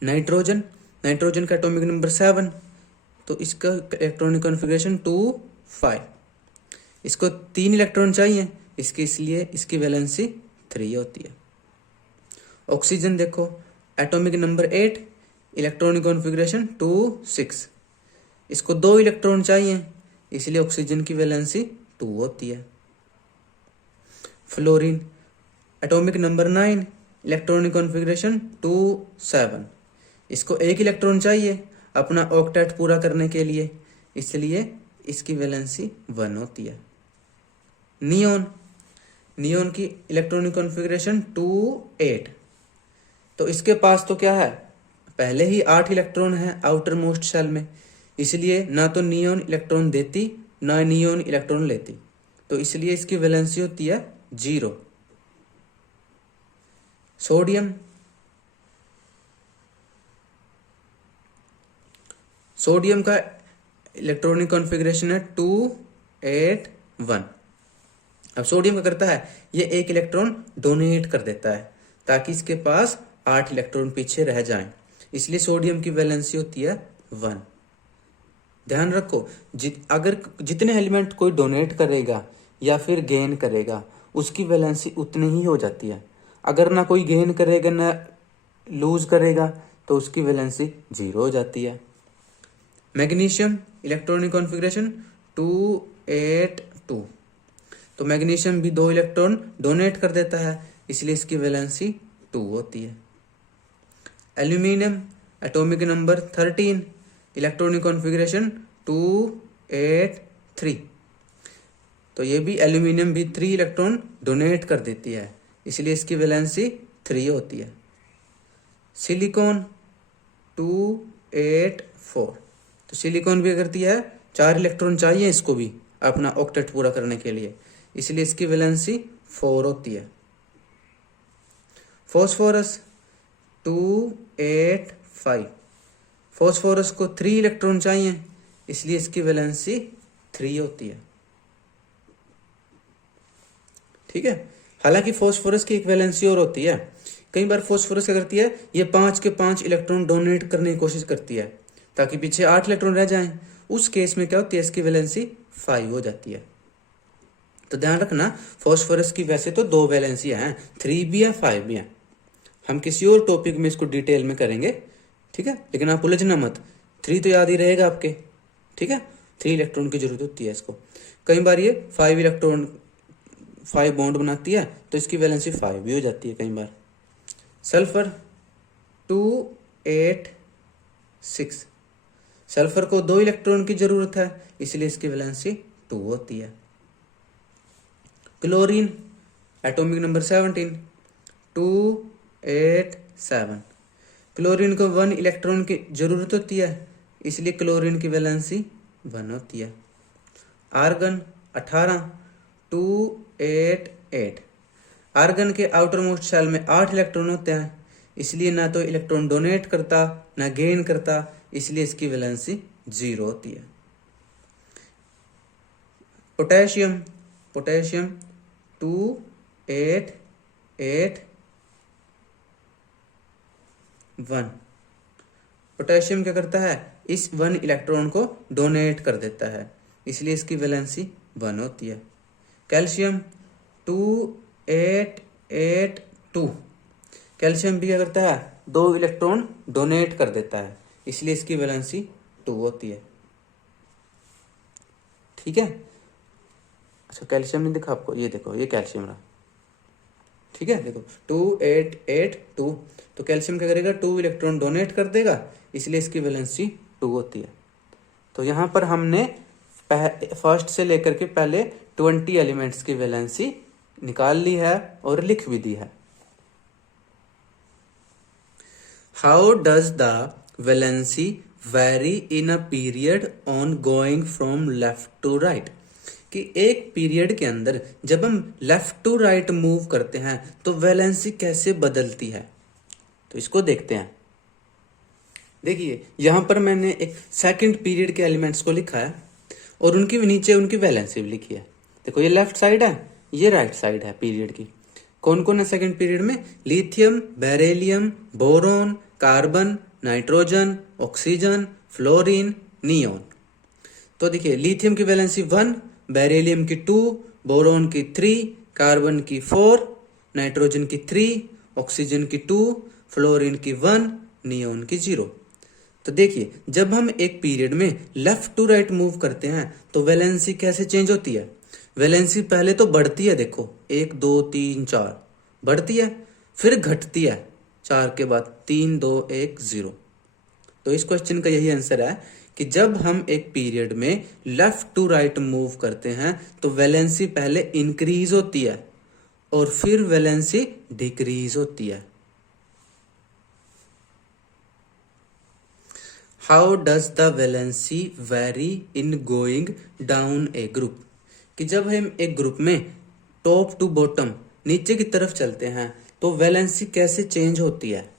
नाइट्रोजन, नाइट्रोजन का एटॉमिक नंबर 7, तो इसका इलेक्ट्रॉनिक कॉन्फ़िगरेशन 2 5। इसको 3 इलेक्ट्रॉन चाहिए, इसके इसलिए इसकी वैलेंसी 3 होती है। ऑक्सीजन देखो, एटॉमिक नंबर 8, इलेक्ट्रॉनिक कॉन्फ़िगरेशन 2 6। इसको 2 इलेक्ट्रॉन चाहिए, इसलिए ऑक्सीजन की वैलेंसी 2 होती है। Fluorine, atomic number 9, electronic configuration 2 7। इसको 1 इलेक्ट्रॉन चाहिए अपना ऑक्टेट पूरा करने के लिए, इसलिए इसकी वैलेंसी 1 होती है। नियोन, नियोन की इलेक्ट्रॉनिक कॉन्फ़िगरेशन 2 8। तो इसके पास तो क्या है, पहले ही 8 इलेक्ट्रॉन है आउटर मोस्ट शेल में, इसलिए ना तो नियोन इलेक्ट्रॉन देती ना नियोन इलेक्ट्रॉन लेती, तो इसलिए इसकी वैलेंसी होती है 0। सोडियम, सोडियम का इलेक्ट्रॉनिक कॉन्फ़िगरेशन है 2 8 1। अब सोडियम क्या करता है, ये 1 इलेक्ट्रॉन डोनेट कर देता है ताकि इसके पास 8 इलेक्ट्रॉन पीछे रह जाएं, इसलिए सोडियम की वैलेंसी होती है 1। ध्यान रखो, अगर जितने एलिमेंट कोई डोनेट करेगा या फिर गेन करेगा उसकी वैलेंसी उतनी ही हो जाती है। अगर ना कोई गेन करेगा ना लूज करेगा तो उसकी वैलेंसी 0 हो जाती है। Magnesium, electronic configuration 2 8 2। तो मैग्नीशियम भी 2 इलेक्ट्रॉन डोनेट कर देता है, इसलिए इसकी वैलेंसी 2 होती है। Aluminium, atomic number 13, electronic configuration 2 8 3। तो ये भी एल्यूमिनियम भी 3 इलेक्ट्रॉन डोनेट कर देती है, इसलिए इसकी वैलेंसी 3 होती है। सिलिकॉन 2 8 4। तो सिलिकॉन भी करती है, 4 इलेक्ट्रॉन चाहिए इसको भी अपना ऑक्टेट पूरा करने के लिए, इसलिए इसकी वैलेंसी 4 होती है। फॉस्फोरस 2 8 5। फॉस्फोरस को 3 इलेक्ट्रॉन चाहिए, इसलिए इसकी वैलेंसी 3 होती है। ठीक है, हालांकि फॉस्फोरस की एक वैलेंसी और होती है। कई बार फॉस्फोरस क्या करती है, ये 5 के 5 इलेक्ट्रॉन डोनेट करने की कोशिश करती है ताकि पीछे 8 इलेक्ट्रॉन रह जाएं। उस केस में क्या होती है, इसकी वैलेंसी 5 हो जाती है। तो ध्यान रखना, फॉस्फोरस की वैसे तो 2 वैलेंसियां हैं, 3 भी है 5 भी है। हम किसी और टॉपिक में इसको डिटेल में करेंगे, ठीक है, लेकिन आप उलझना मत, 3 तो याद ही रहेगा आपके। ठीक है, 3 इलेक्ट्रॉन की जरूरत होती है इसको। कई बार ये 5 इलेक्ट्रॉन 5 बॉन्ड बनाती है, तो इसकी वैलेंसी 5 भी हो जाती है कई बार। सल्फर 2 8 6। सल्फर को 2 इलेक्ट्रॉन की जरूरत है, इसलिए इसकी वैलेंसी 2 होती है। Chlorine, atomic number 17, 2 8 7। क्लोरीन को 1 इलेक्ट्रॉन की जरूरत होती है, इसलिए क्लोरीन की वैलेंसी 1 होती है। आर्गन 18, 2 8 8। आर्गन के आउटर मोस्ट शेल में 8 इलेक्ट्रॉन होते हैं, इसलिए ना तो इलेक्ट्रॉन डोनेट करता ना गेन करता, इसलिए इसकी वैलेंसी 0 होती है। Potassium, potassium 2 8 8 1। पोटेशियम क्या करता है, इस 1 इलेक्ट्रॉन को डोनेट कर देता है, इसलिए इसकी वैलेंसी 1 होती है। कैल्शियम 2 8 8 2। कैल्शियम भी क्या करता है, 2 इलेक्ट्रॉन डोनेट कर देता है, इसलिए इसकी वैलेंसी 2 होती है। ठीक है, अच्छा कैल्शियम नहीं दिखा आपको, ये देखो ये कैल्शियम रहा। ठीक है, देखो 2 8 8 2। तो कैल्शियम क्या करेगा, 2 इलेक्ट्रॉन डोनेट कर देगा, इसलिए इसकी वैलेंसी 2 होती है। तो यहाँ पर हमने फर्स्ट से लेकर के पहले 20 एलिमेंट्स की वैलेंसी निकाल ली है और लिख भी दी है। How does the valency vary in a period on going from left to right, कि एक पीरियड के अंदर जब हम लेफ्ट टू राइट मूव करते हैं तो वैलेंसी कैसे बदलती है। तो इसको देखते हैं। देखिए यहां पर मैंने एक सेकंड पीरियड के एलिमेंट्स को लिखा है और उनकी नीचे उनकी वैलेंसी भी लिखी है। देखो ये लेफ्ट साइड है, ये राइट साइड है पीरियड की। कौन कौन है सेकंड पीरियड में? Lithium, beryllium, boron, carbon, nitrogen, oxygen, fluorine, neon. तो देखिए लिथियम की वैलेंसी 1, बेरिलियम की 2, बोरॉन की 3, कार्बन की 4, नाइट्रोजन की 3, ऑक्सीजन की 2, फ्लोरीन की 1, नियोन की 0। तो देखिए जब हम एक पीरियड में लेफ्ट टू राइट मूव करते हैं तो वैलेंसी कैसे चेंज होती है। वैलेंसी पहले तो बढ़ती है, देखो 1 2 3 4 बढ़ती है, फिर घटती है 4 के बाद 3 2 1 0। तो इस क्वेश्चन का यही आंसर है कि जब हम एक पीरियड में लेफ्ट टू राइट मूव करते हैं तो वैलेंसी पहले इंक्रीज होती है और फिर वैलेंसी डिक्रीज होती है। How does the valency vary in going down A group, कि जब हम एक ग्रुप में टॉप टू बॉटम नीचे की तरफ चलते हैं तो वैलेंसी कैसे चेंज होती है।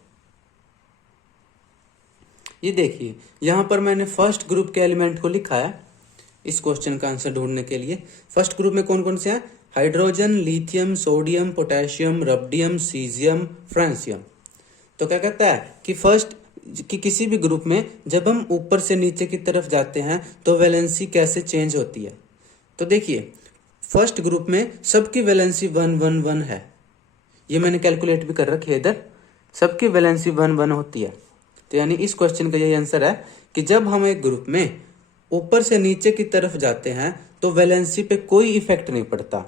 ये देखिए यहां पर मैंने फर्स्ट ग्रुप के एलिमेंट को लिखा है इस क्वेश्चन का आंसर ढूंढने के लिए। फर्स्ट ग्रुप में कौन कौन से हैं? Hydrogen, lithium, sodium, potassium, rubidium, caesium, francium. तो क्या कहता है कि फर्स्ट कि किसी भी ग्रुप में जब हम ऊपर से नीचे की तरफ जाते हैं तो वैलेंसी कैसे चेंज होती है। तो देखिए फर्स्ट ग्रुप में सबकी वैलेंसी 1 1 1 है, ये मैंने कैलकुलेट भी कर रखी है इधर, सबकी वैलेंसी 1 1 होती है। तो यानी इस क्वेश्चन का यही आंसर है कि जब हम एक ग्रुप में ऊपर से नीचे की तरफ जाते हैं तो वैलेंसी पे कोई इफेक्ट नहीं पड़ता,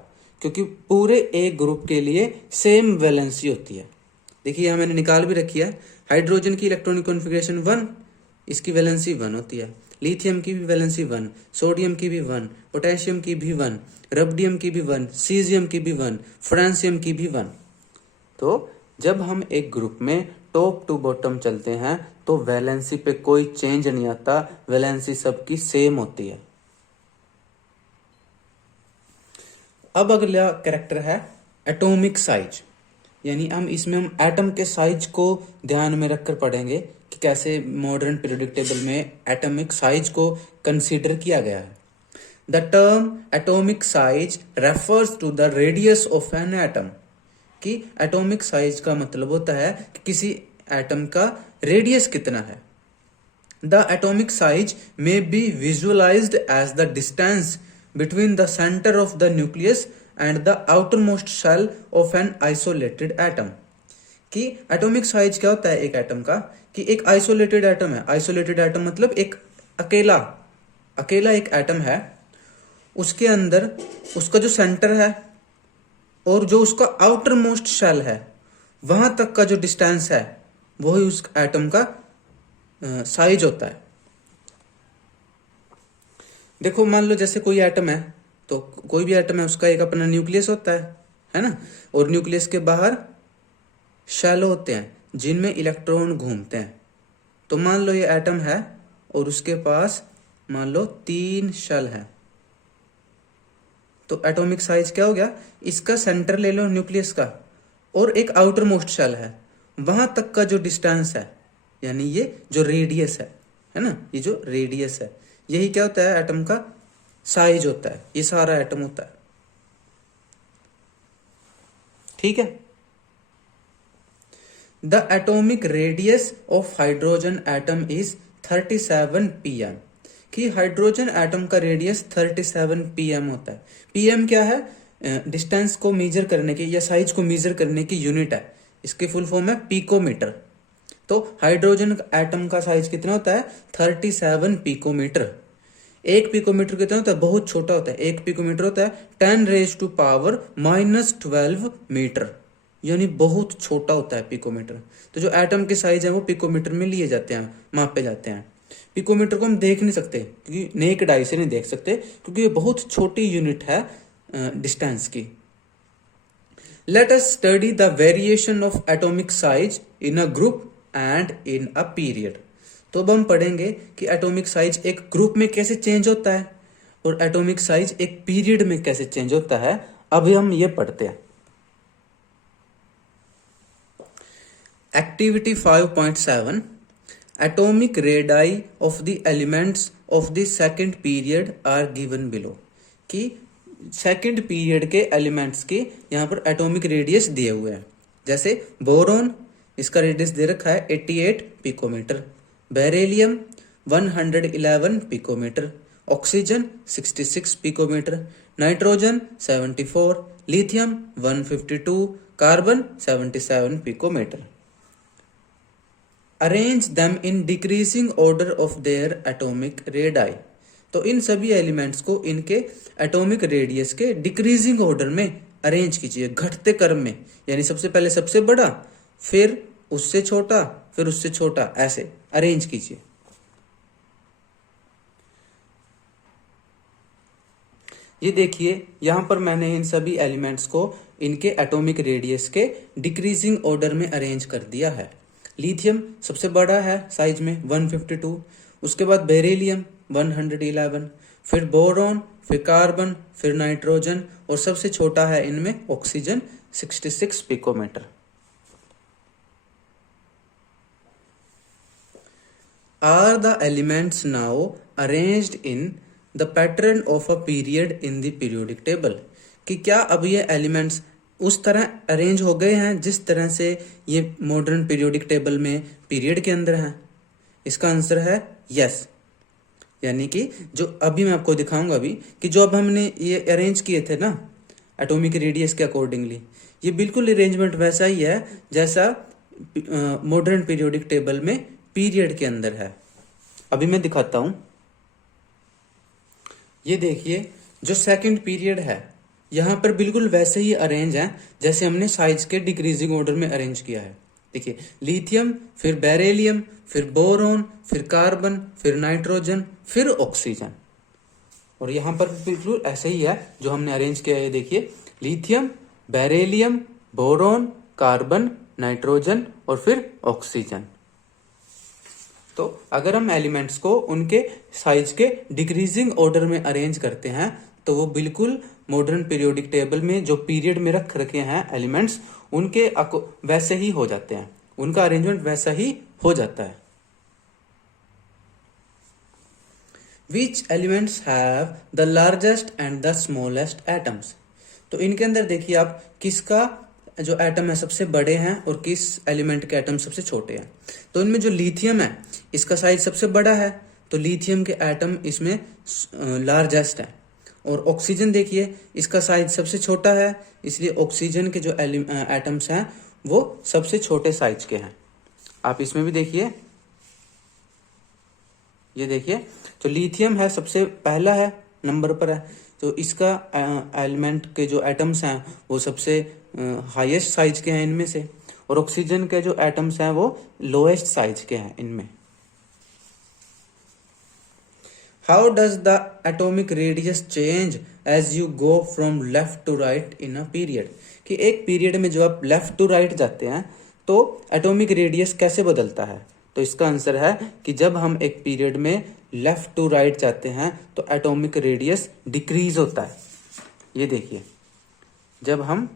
क्योंकि पूरे एक ग्रुप के लिए सेम वैलेंसी होती है। देखिए यहाँ मैंने निकाल भी रखी है। हाइड्रोजन की इलेक्ट्रॉनिक कॉन्फ़िगरेशन 1, इसकी वैलेंसी 1 होती है। लिथियम की भी वैलेंसी 1, सोडियम की भी 1, पोटेशियम की भी 1, रबडियम की भी 1, सीजियम की भी 1, फ्रांसियम की भी 1। तो जब हम एक ग्रुप में टॉप टू बॉटम चलते हैं तो वैलेंसी पे कोई चेंज नहीं आता, वैलेंसी सबकी सेम होती है। अब अगला कैरेक्टर है एटॉमिक साइज, यानी हम एटम के साइज को ध्यान में रखकर पढ़ेंगे कि कैसे मॉडर्न पीरियोडिक टेबल में एटॉमिक साइज को कंसीडर किया गया है। The term atomic size refers to the radius of an atom, कि एटॉमिक साइज का मतलब होता है कि किसी एटम का रेडियस कितना है। The atomic size may be visualised as the distance between the centre of the nucleus and the outermost shell of an isolated atom, कि एटॉमिक साइज क्या होता है एक एटम का, कि एक आइसोलेटेड एटम है। आइसोलेटेड एटम मतलब एक अकेला एक एटम है, उसके अंदर उसका जो सेंटर है और जो उसका आउटर मोस्ट शेल है वहां तक का जो डिस्टेंस है वही उस एटम का साइज होता है। देखो मान लो जैसे कोई एटम है, तो कोई भी एटम है उसका एक अपना न्यूक्लियस होता है ना, और न्यूक्लियस के बाहर शेल होते हैं जिनमें इलेक्ट्रॉन घूमते हैं। तो मान लो ये एटम है और उसके पास मान लो 3 शेल है, तो एटॉमिक साइज क्या हो गया, इसका सेंटर ले लो न्यूक्लियस का और एक आउटर मोस्ट शेल है, वहां तक का जो डिस्टेंस है, यानी ये जो रेडियस है ना, ये जो रेडियस है यही क्या होता है एटम का साइज होता है, ये सारा एटम होता है। ठीक है। The atomic radius of hydrogen atom is 37 pm, कि हाइड्रोजन एटम का रेडियस 37 pm होता है। pm क्या है? डिस्टेंस को मेजर करने की या साइज को मेजर करने की यूनिट है, इसकी फुल फॉर्म है पिकोमीटर। तो हाइड्रोजन एटम का साइज कितना होता है? 37 पिकोमीटर। एक पिकोमीटर कितना होता है? बहुत छोटा होता है। एक पिकोमीटर होता है 10⁻⁻12 मीटर, यानी बहुत छोटा होता है पिकोमीटर। तो जो एटम के साइज है वो पिकोमीटर में लिए जाते हैं, मापे जाते हैं। पिकोमीटर को हम देख नहीं सकते क्योंकि नेकेड आई से नहीं देख सकते, क्योंकि ये बहुत छोटी यूनिट है डिस्टेंस की। Let us study the variation of atomic size in a group and in a period. तो अब हम पढ़ेंगे कि एटॉमिक साइज एक ग्रुप में कैसे चेंज होता है और एटॉमिक साइज एक पीरियड में कैसे चेंज होता है। अभी हम ये पढ़ते हैं। Activity 5.7 atomic radii of the elements of the second period are given below. कि सेकंड पीरियड के एलिमेंट्स के यहाँ पर एटॉमिक रेडियस दिए हुए हैं। जैसे बोरोन, इसका रेडियस दे रखा है 88 picometre, beryllium 111 picometre, oxygen 66 picometre, nitrogen 74, lithium 152, carbon 77 picometre. Arrange them in decreasing order of their atomic radii. तो इन सभी एलिमेंट्स को इनके एटॉमिक रेडियस के डिक्रीजिंग ऑर्डर में अरेंज कीजिए, घटते क्रम में, यानी सबसे पहले सबसे बड़ा, फिर उससे छोटा, फिर उससे छोटा, ऐसे अरेंज कीजिए। ये देखिए यहां पर मैंने इन सभी एलिमेंट्स को इनके एटॉमिक रेडियस के डिक्रीजिंग ऑर्डर में अरेंज कर दिया है। लिथियम सबसे बड़ा है साइज में 152, उसके बाद बेरिलियम 111, फिर बोरॉन, फिर कार्बन, फिर नाइट्रोजन और सबसे छोटा है इनमें oxygen 66 picometre. Are the elements now arranged in the pattern of a period in the periodic table. कि क्या अब ये एलिमेंट्स उस तरह अरेंज हो गए हैं जिस तरह से ये मॉडर्न पीरियोडिक टेबल में पीरियड के अंदर हैं? इसका आंसर है यस। यानी कि जो अभी मैं आपको दिखाऊंगा अभी कि जो अब हमने ये अरेंज किए थे ना एटॉमिक रेडियस के अकॉर्डिंगली, ये बिल्कुल अरेंजमेंट वैसा ही है जैसा मॉडर्न पीरियोडिक टेबल में पीरियड के अंदर है। अभी मैं दिखाता हूं। ये देखिए जो सेकंड पीरियड है यहां पर बिल्कुल वैसे ही अरेंज है जैसे हमने साइज के डिक्रीजिंग ऑर्डर में अरेंज किया है। देखिए लिथियम, फिर बेरिलियम, फिर बोरॉन, फिर कार्बन, फिर नाइट्रोजन, फिर ऑक्सीजन। और यहां पर बिल्कुल ऐसे ही है जो हमने अरेंज किया है। देखिए lithium, beryllium, boron, carbon, nitrogen और फिर ऑक्सीजन। तो अगर हम एलिमेंट्स को उनके साइज के डिक्रीजिंग ऑर्डर में अरेंज करते हैं तो वो बिल्कुल मॉडर्न पीरियोडिक टेबल में जो पीरियड में रख रखे हैं एलिमेंट्स उनके वैसे ही हो जाते हैं, उनका अरेंजमेंट वैसा ही हो जाता है। Which elements have the largest and the smallest atoms? तो इनके अंदर देखिए आप किसका जो एटम है सबसे बड़े हैं और किस एलिमेंट के एटम सबसे छोटे हैं। तो इनमें जो लिथियम है इसका साइज सबसे बड़ा है, तो लिथियम के एटम इसमें लार्जेस्ट है। और ऑक्सीजन देखिए इसका साइज सबसे छोटा है, इसलिए ऑक्सीजन के जो एटम्स हैं वो सबसे छोटे साइज के हैं। आप इसमें भी देखिए, ये देखिए तो लिथियम है सबसे पहला है, नंबर पर है, तो इसका एलिमेंट के जो एटम्स हैं वो सबसे हाईएस्ट साइज के हैं इनमें से, और ऑक्सीजन के जो एटम्स हैं वो लोएस्ट साइज के हैं इनमें। How does the atomic radius change as you go from left to right in a period? कि एक पीरियड में जब आप लेफ्ट टू राइट जाते हैं तो एटॉमिक रेडियस कैसे बदलता है? तो इसका आंसर है कि जब हम एक पीरियड में लेफ्ट टू राइट जाते हैं तो एटॉमिक रेडियस डिक्रीज होता है। ये देखिए जब हम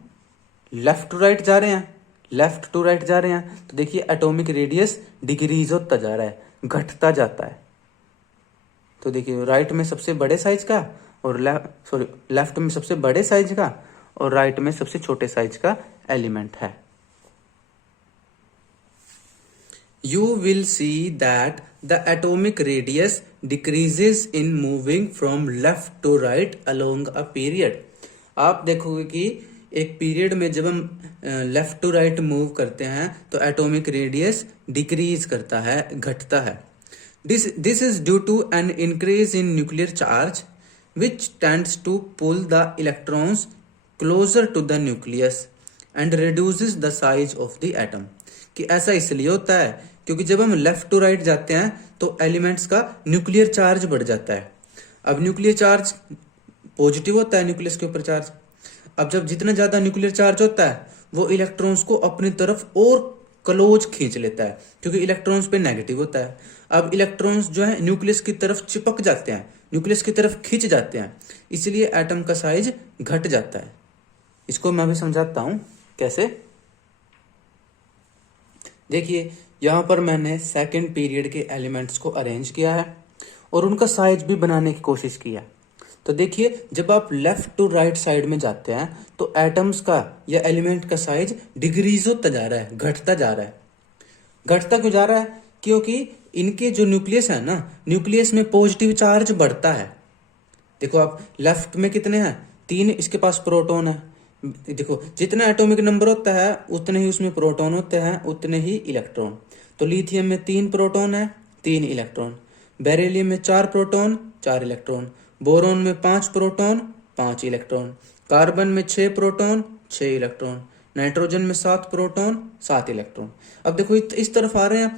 लेफ्ट टू राइट जा रहे हैं, लेफ्ट टू राइट जा रहे हैं तो देखिए एटॉमिक रेडियस डिक्रीज होता जा रहा है, घटता जाता है। तो देखिए राइट में सबसे बड़े साइज का और लेफ्ट में सबसे बड़े साइज का और राइट में सबसे छोटे साइज का एलिमेंट है। You will see that the atomic radius decreases in moving from left to right along a period. आप देखोगे कि एक पीरियड में जब हम लेफ्ट टू राइट मूव करते हैं तो एटॉमिक रेडियस डिक्रीज करता है, घटता है। This is due to an increase in nuclear charge which tends to pull the electrons closer to the nucleus and reduces the size of the atom. कि ऐसा इसलिए होता है क्योंकि जब हम लेफ्ट टू राइट जाते हैं तो एलिमेंट्स का न्यूक्लियर चार्ज बढ़ जाता है। अब न्यूक्लियर चार्ज पॉजिटिव होता है, न्यूक्लियस के ऊपर चार्ज, अब जब जितना ज्यादा न्यूक्लियर चार्ज होता है वो इलेक्ट्रॉन्स को अपनी तरफ और क्लोज खींच लेता है, क्योंकि इलेक्ट्रॉन्स पे नेगेटिव होता है। अब इलेक्ट्रॉन्स जो है न्यूक्लियस की तरफ चिपक जाते हैं, न्यूक्लियस की तरफ खींच जाते हैं, इसलिए एटम का साइज घट जाता है। इसको मैं भी समझाता हूं कैसे। देखिए यहां पर मैंने सेकंड पीरियड के एलिमेंट्स को अरेंज किया है और उनका साइज भी बनाने की कोशिश की है। तो देखिए जब आप लेफ्ट टू राइट साइड में जाते हैं तो एटम्स का या एलिमेंट का साइज डिक्रीज होता जा रहा है, घटता जा रहा है। घटता क्यों जा रहा है? क्योंकि इनके जो न्यूक्लियस है ना, न्यूक्लियस में पॉजिटिव चार्ज बढ़ता है। देखो आप लेफ्ट में कितने हैं, 3, इसके पास प्रोटॉन है। देखो जितना एटॉमिक नंबर होता है उतने ही उसमें प्रोटॉन होते हैं, उतने ही इलेक्ट्रॉन। तो लिथियम में 3 प्रोटॉन है, 3 इलेक्ट्रॉन। बेरिलियम में 4 प्रोटॉन, 4 इलेक्ट्रॉन। बोरोन में 5 प्रोटॉन, 5 इलेक्ट्रॉन। कार्बन में 6 प्रोटॉन, 6 इलेक्ट्रॉन। नाइट्रोजन में 7 प्रोटॉन, 7 इलेक्ट्रॉन। अब देखो इस तरफ आ रहे हैं,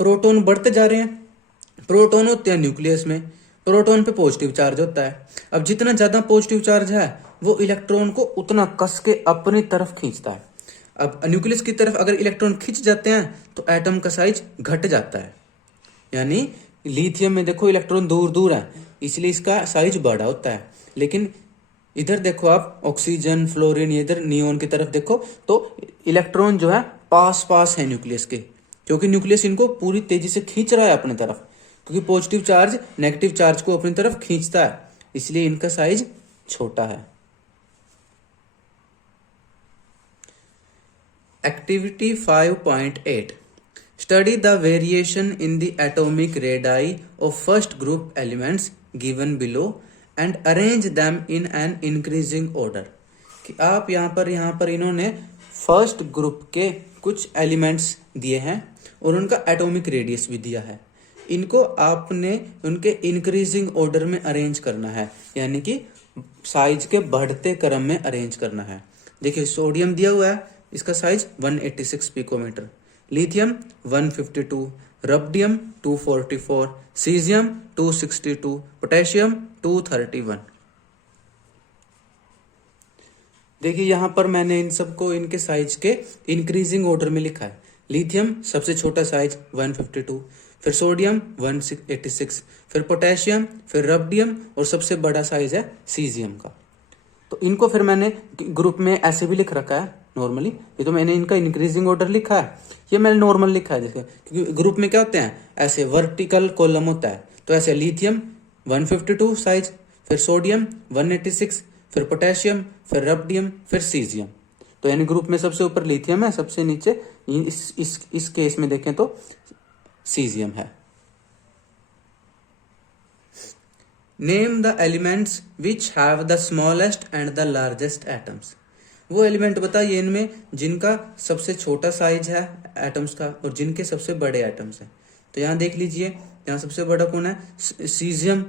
प्रोटॉन बढ़ते जा रहे हैं। प्रोटॉन होते हैं न्यूक्लियस में, प्रोटॉन पे पॉजिटिव चार्ज होता है। अब जितना ज्यादा पॉजिटिव चार्ज है वो इलेक्ट्रॉन को उतना कस के अपनी तरफ खींचता है। अब न्यूक्लियस की तरफ अगर इलेक्ट्रॉन खींच जाते हैं तो एटम का साइज घट जाता है। यानी लिथियम में देखो इलेक्ट्रॉन दूर दूर है, इसलिए इसका साइज बड़ा होता है। लेकिन इधर देखो आप, ऑक्सीजन, फ्लोरीन, इधर नियोन की तरफ देखो तो इलेक्ट्रॉन जो है पास पास है न्यूक्लियस के, क्योंकि न्यूक्लियस इनको पूरी तेजी से खींच रहा है अपनी तरफ, क्योंकि पॉजिटिव चार्ज नेगेटिव चार्ज को अपनी तरफ खींचता है, इसलिए इनका साइज छोटा है। Activity 5.8 study the variation in the atomic radius of first group elements given below and arrange them in an increasing order. कि आप यहाँ पर इन्होंने फर्स्ट ग्रुप के कुछ एलिमेंट्स दिए हैं और उनका एटॉमिक रेडियस भी दिया है। इनको आपने उनके इंक्रीजिंग ऑर्डर में अरेंज करना है, यानी कि साइज के बढ़ते क्रम में अरेंज करना है। देखिए सोडियम दिया हुआ है, इसका size 186 picometre, lithium 152, rubidium 244, caesium 262, potassium 231। देखिए यहां पर मैंने इन सबको इनके साइज के इंक्रीजिंग ऑर्डर में लिखा है। लिथियम सबसे छोटा साइज 152, फिर सोडियम 186, फिर पोटेशियम, फिर रबिडियम और सबसे बड़ा साइज है सीजियम का। तो इनको फिर मैंने ग्रुप में ऐसे भी लिख रखा है नॉर्मली। ये तो मैंने इनका इंक्रीजिंग ऑर्डर लिखा है, ये मैंने नॉर्मल लिखा है जैसे, क्योंकि ग्रुप में क्या होते हैं ऐसे वर्टिकल कॉलम होता है। तो ऐसे लिथियम 152 साइज, फिर सोडियम 186, फिर पोटेशियम, फिर रबिडियम, फिर सीजियम। तो यानी ग्रुप में सबसे ऊपर लिथियम है, सबसे नीचे इस केस में देखें तो सीजियम है। Name the elements which have the smallest and the largest atoms. वो एलिमेंट बताइए इनमें जिनका सबसे छोटा साइज है एटम्स का और जिनके सबसे बड़े एटम्स हैं। तो यहाँ देख लीजिए, यहाँ सबसे बड़ा कौन है, सीजियम,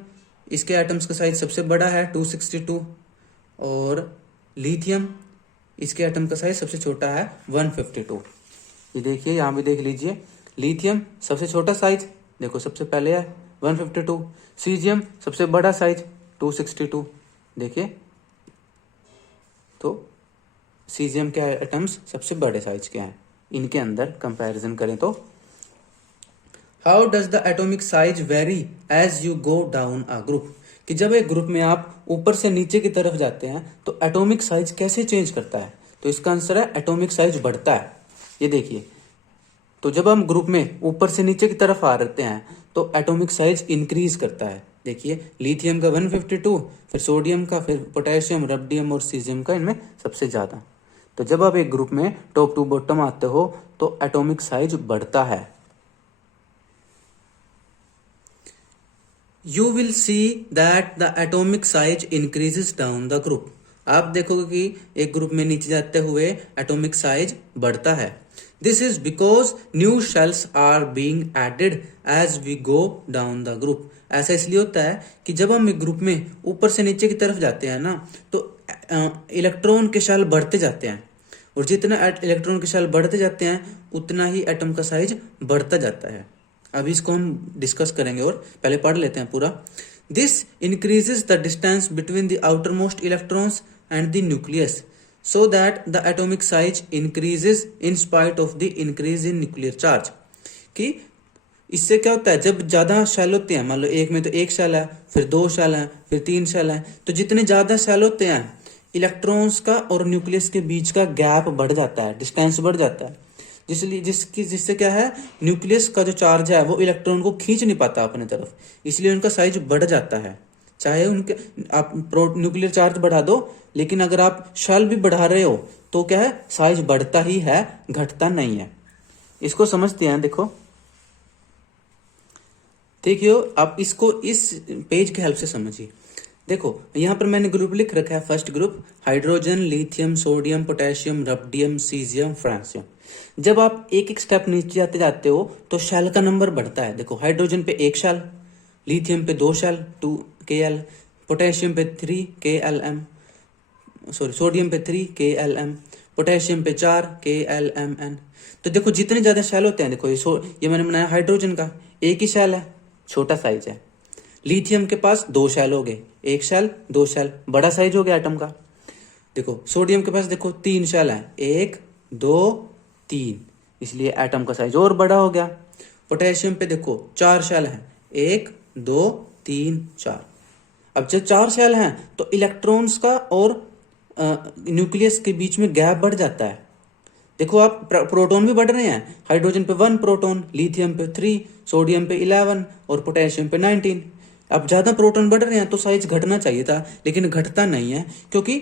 इसके एटम्स का साइज सबसे बड़ा है 262, और लिथियम इसके एटम का साइज सबसे छोटा है 152। ये देखिए यहाँ भी देख लीजिए, लिथियम सबसे छोटा साइज देखो सबसे पहले है 152, सीजियम सबसे बड़ा साइज 262। देखिए तो सीजियम के एटम्स सबसे बड़े साइज के हैं, इनके अंदर कंपैरिजन करें तो। How does the atomic size vary as you go down a group. कि जब एक ग्रुप में आप ऊपर से नीचे की तरफ जाते हैं तो एटॉमिक साइज कैसे चेंज करता है। तो इसका आंसर है एटॉमिक साइज बढ़ता है। ये देखिए, तो जब हम ग्रुप में ऊपर से नीचे की तरफ आ रहते हैं तो एटॉमिक साइज इंक्रीज करता है। देखिए लिथियम का 152, फिर सोडियम का, फिर पोटेशियम, रबिडियम और सीजियम का इनमें सबसे ज्यादा। तो जब आप एक ग्रुप में टॉप टू बॉटम आते हो तो एटॉमिक साइज बढ़ता है। You will see that the atomic size increases down the group. आप देखोगे कि एक ग्रुप में नीचे जाते हुए एटॉमिक साइज बढ़ता है। This is because new shells are being added as we go down the group. ऐसा इसलिए होता है कि जब हम एक ग्रुप में ऊपर से नीचे की तरफ जाते हैं ना तो इलेक्ट्रॉन के शेल बढ़ते जाते हैं, और जितना इलेक्ट्रॉन के शेल बढ़ते जाते हैं उतना ही एटम का साइज बढ़ता जाता है। अभी इसको हम डिस्कस करेंगे और पहले पढ़ लेते हैं पूरा। This increases the distance between the outer most electrons and the nucleus so that the atomic size increases in spite of the increase in nuclear charge। कि इससे क्या होता है, जब ज्यादा शेल होते हैं, मान लो एक में तो एक शेल है, फिर दो शेल है, फिर तीन शेल है, तो जितने ज्यादा शेल होते हैं इलेक्ट्रॉन्स का और न्यूक्लियस के बीच का गैप बढ़ जाता है, डिस्टेंस बढ़ जाता है, जिससे क्या है, न्यूक्लियस का जो चार्ज है वो इलेक्ट्रॉन को खींच नहीं पाता अपने तरफ, इसलिए उनका साइज बढ़ जाता है। चाहे उनके आप न्यूक्लियर चार्ज बढ़ा दो, लेकिन अगर आप शेल भी बढ़ा रहे हो तो क्या है, साइज बढ़ता ही है, घटता नहीं है। इसको समझते हैं, देखो देखियो आप इसको इस पेज के हेल्प से समझिए। देखो यहां पर मैंने ग्रुप लिख रखा है, first group hydrogen, lithium, sodium, potassium, rubidium, caesium, francium. जब आप एक एक स्टेप नीचे आते जाते हो तो शेल का नंबर बढ़ता है। देखो हाइड्रोजन पे एक शेल, लिथियम पे दो शेल 2Kl, पोटेशियम पे 3Klm, सोडियम पे 3Klm, पोटेशियम पे 4Klmn। तो देखो जितने ज्यादा शेल होते हैं, देखो ये मैंने बनाया हाइड्रोजन का, एक ही शेल है, छोटा साइज है। लिथियम के पास दो शेल हो गए, एक शेल दो शेल, बड़ा साइज हो गया एटम का। देखो सोडियम के पास देखो तीन शेल है, एक दो तीन, इसलिए एटम का साइज और बड़ा हो गया। पोटेशियम पे देखो चार शेल है, एक दो तीन चार। अब जब चार शेल हैं तो इलेक्ट्रॉन्स का और न्यूक्लियस के बीच में गैप बढ़ जाता है। देखो आप प्रोटॉन भी बढ़ रहे हैं, हाइड्रोजन पे 1 प्रोटॉन, लिथियम पे 3, सोडियम पे 11 और पोटेशियम पे 19। अब ज्यादा प्रोटॉन बढ़ रहे हैं तो साइज घटना चाहिए था, लेकिन घटता नहीं है क्योंकि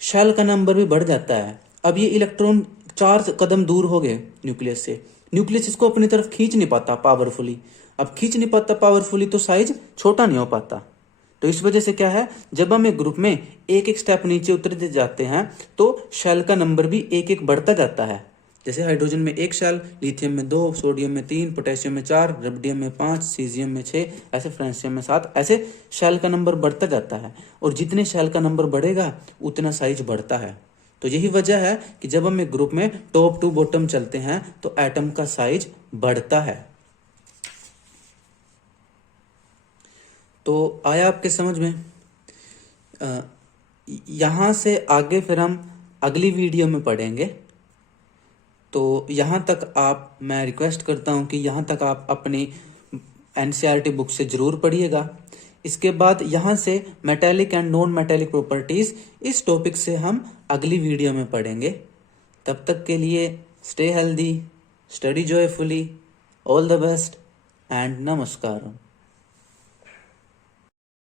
शेल का नंबर भी बढ़ जाता है। अब ये इलेक्ट्रॉन 4 कदम दूर हो गए न्यूक्लियस से, न्यूक्लियस इसको अपनी तरफ खींच नहीं पाता पावरफुली। अब खींच नहीं पाता पावरफुली तो साइज छोटा नहीं हो पाता। तो इस वजह से क्या है, जब हम एक ग्रुप में एक एक स्टेप नीचे उतरते जाते हैं तो शेल का नंबर भी एक एक बढ़ता जाता है। जैसे हाइड्रोजन में एक शेल, लिथियम में 2, सोडियम में 3, पोटेशियम में 4, रबिडियम में 5, सीजियम में 6, ऐसे फ्रांसियम में 7, ऐसे शेल का नंबर बढ़ता जाता है। और जितने शेल का नंबर बढ़ेगा उतना साइज बढ़ता है। तो यही वजह है कि जब हम एक ग्रुप में टॉप टू बॉटम चलते हैं तो एटम का साइज बढ़ता है। तो आया आपके समझ में? यहां से आगे फिर हम अगली वीडियो में पढ़ेंगे। तो यहां तक मैं रिक्वेस्ट करता हूं कि यहां तक आप अपनी एनसीईआरटी बुक से जरूर पढ़िएगा। इसके बाद यहां से metallic and non metallic properties, इस टॉपिक से हम अगली वीडियो में पढ़ेंगे। तब तक के लिए stay healthy, study joyfully, all the best and नमस्कार।